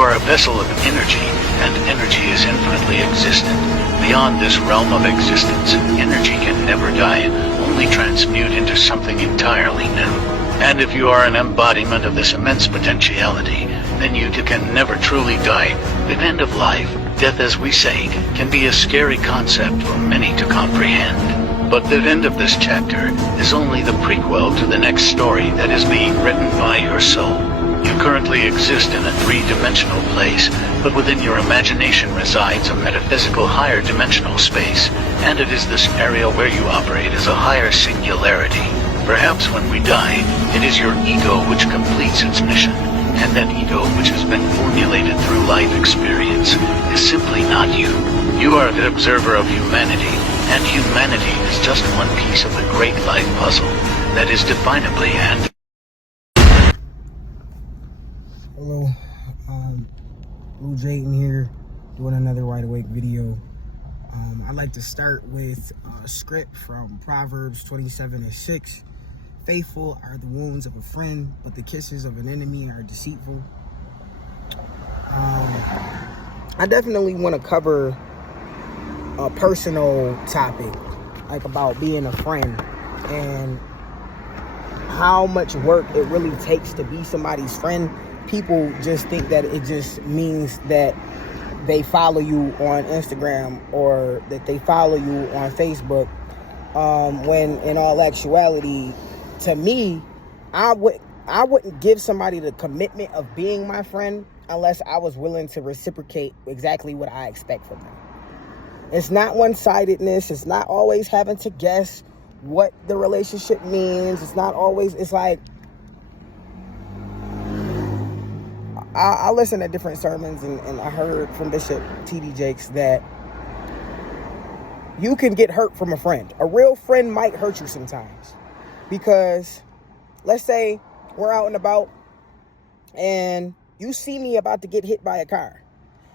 are a vessel of energy, and energy is infinitely existent. Beyond this realm of existence, energy can never die, only transmute into something entirely new. And if you are an embodiment of this immense potentiality, then you too can never truly die. The end of life, death as we say, can be a scary concept for many to comprehend. But the end of this chapter is only the prequel to the next story that is being written by your soul. You currently exist in a three-dimensional place, but within your imagination resides a metaphysical higher dimensional space, and it is this area where you operate as a higher singularity. Perhaps when we die, it is your ego which completes its mission, and that ego which has been formulated through life experience is simply not you. You are the observer of humanity, and humanity is just one piece of the great life puzzle that is definably and... Hello, Blue Jayden here, doing another Wide Awake video. I'd like to start with a script from Proverbs 27:6. Faithful are the wounds of a friend, but the kisses of an enemy are deceitful. I definitely want to cover a personal topic, like about being a friend and how much work it really takes to be somebody's friend. People just think that it just means that they follow you on Instagram or that they follow you on Facebook, when in all actuality, to me, I wouldn't give somebody the commitment of being my friend unless I was willing to reciprocate exactly what I expect from them. It's not one-sidedness. It's not always having to guess what the relationship means. It's not always, it's like, I listen to different sermons and I heard from Bishop T.D. Jakes that you can get hurt from a friend. A real friend might hurt you sometimes because let's say we're out and about and you see me about to get hit by a car.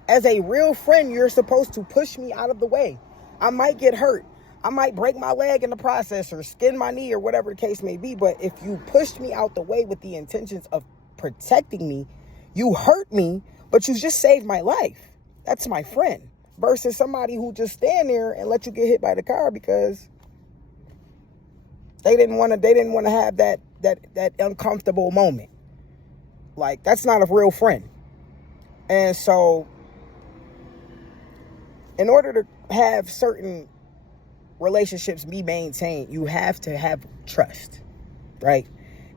As a real friend, you're supposed to push me out of the way. I might get hurt. I might break my leg in the process or skin my knee or whatever the case may be. But if you pushed me out the way with the intentions of protecting me, you hurt me, but you just saved my life. That's my friend. Versus somebody who just stand there and let you get hit by the car because they didn't want to have that uncomfortable moment. Like, that's not a real friend. And so in order to have certain relationships be maintained, you have to have trust, right?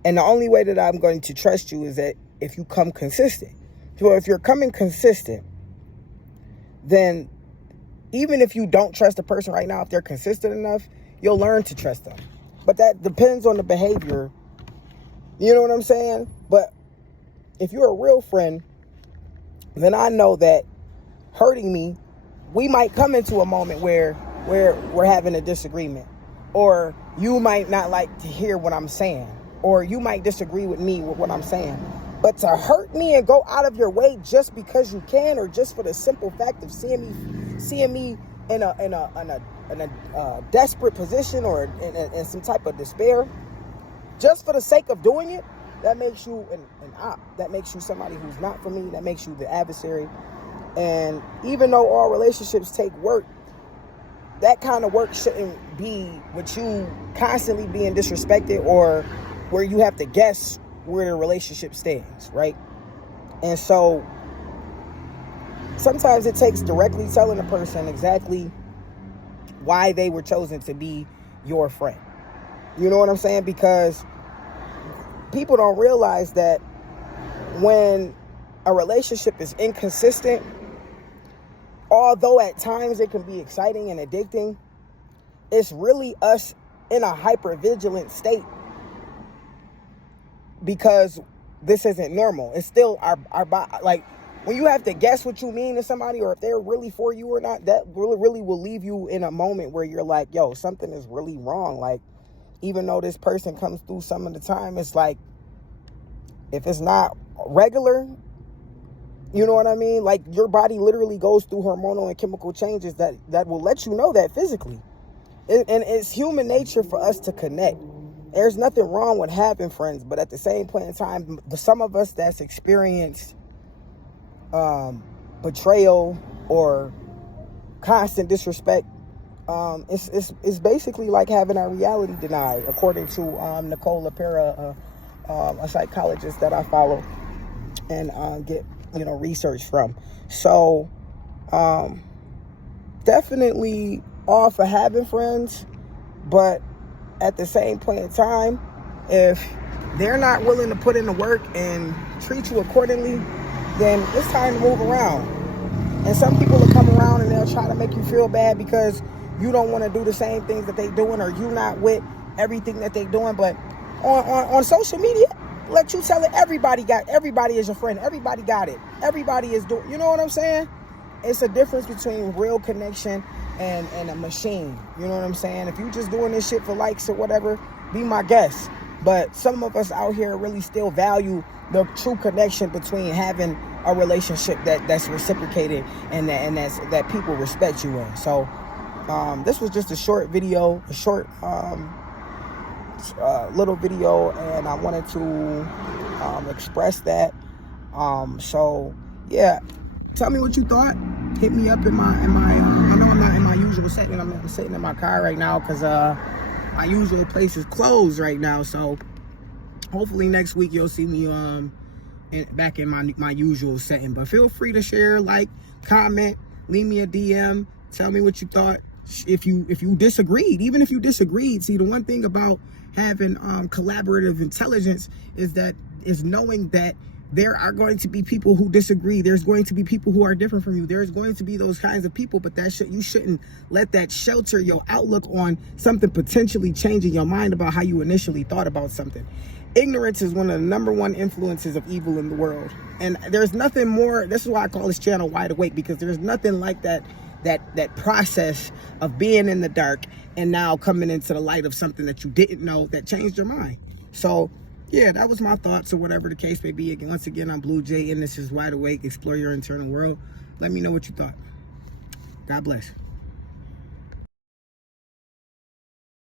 And the only way that I'm going to trust you is that if you come consistent. So if you're coming consistent, then even if you don't trust a person right now, if they're consistent enough, you'll learn to trust them. But that depends on the behavior. You know what I'm saying? But if you're a real friend, then I know that hurting me, we might come into a moment where we're having a disagreement, or you might not like to hear what I'm saying, or you might disagree with me with what I'm saying. But to hurt me and go out of your way just because you can, or just for the simple fact of seeing me in a desperate position or in some type of despair, just for the sake of doing it, that makes you an op. That makes you somebody who's not for me. That makes you the adversary. And even though all relationships take work, that kind of work shouldn't be with you constantly being disrespected or where you have to guess where the relationship stands, right? And so sometimes it takes directly telling a person exactly why they were chosen to be your friend. You know what I'm saying? Because people don't realize that when a relationship is inconsistent, although at times it can be exciting and addicting, it's really us in a hypervigilant state because this isn't normal. It's still our like when you have to guess what you mean to somebody or if they're really for you or not, that really will leave you in a moment where you're like, yo, something is really wrong. Like, even though this person comes through some of the time, it's like, if it's not regular, you know what I mean? Like, your body literally goes through hormonal and chemical changes that will let you know that physically. And it's human nature for us to connect. There's nothing wrong with having friends, but at the same point in time, some of us that's experienced betrayal or constant disrespect, it's basically like having our reality denied, according to Nicole LaPera, a psychologist that I follow and get research from. So definitely all for having friends, but at the same point in time, if they're not willing to put in the work and treat you accordingly, then it's time to move around. And some people will come around and they'll try to make you feel bad because you don't want to do the same things that they're doing, or you're not with everything that they're doing. But on social media, let you tell it, everybody is your friend. Everybody got it. Everybody is doing, you know what I'm saying? It's a difference between real connection and a machine. You know what I'm saying? If you just doing this shit for likes or whatever, be my guest. But some of us out here really still value the true connection between having a relationship that's reciprocated and that people respect you in. So this was just a short video, little video, and I wanted to express that. So yeah, tell me what you thought. Hit me up in my I know I'm not in my usual setting. I'm sitting in my car right now because my usual place is closed right now. So hopefully next week you'll see me back in my usual setting. But feel free to share, like, comment, leave me a DM, tell me what you thought. If you disagreed, even if you disagreed, see, the one thing about having collaborative intelligence is knowing that there are going to be people who disagree. There's going to be people who are different from you. There's going to be those kinds of people, but you shouldn't let that shelter your outlook on something potentially changing your mind about how you initially thought about something. Ignorance is one of the #1 influences of evil in the world. And there's nothing more, this is why I call this channel Wide Awake, because there's nothing like that process of being in the dark and now coming into the light of something that you didn't know that changed your mind. So yeah, that was my thoughts, or whatever the case may be. Once again, I'm Blue Jay, and this is Wide Awake. Explore your internal world. Let me know what you thought. God bless.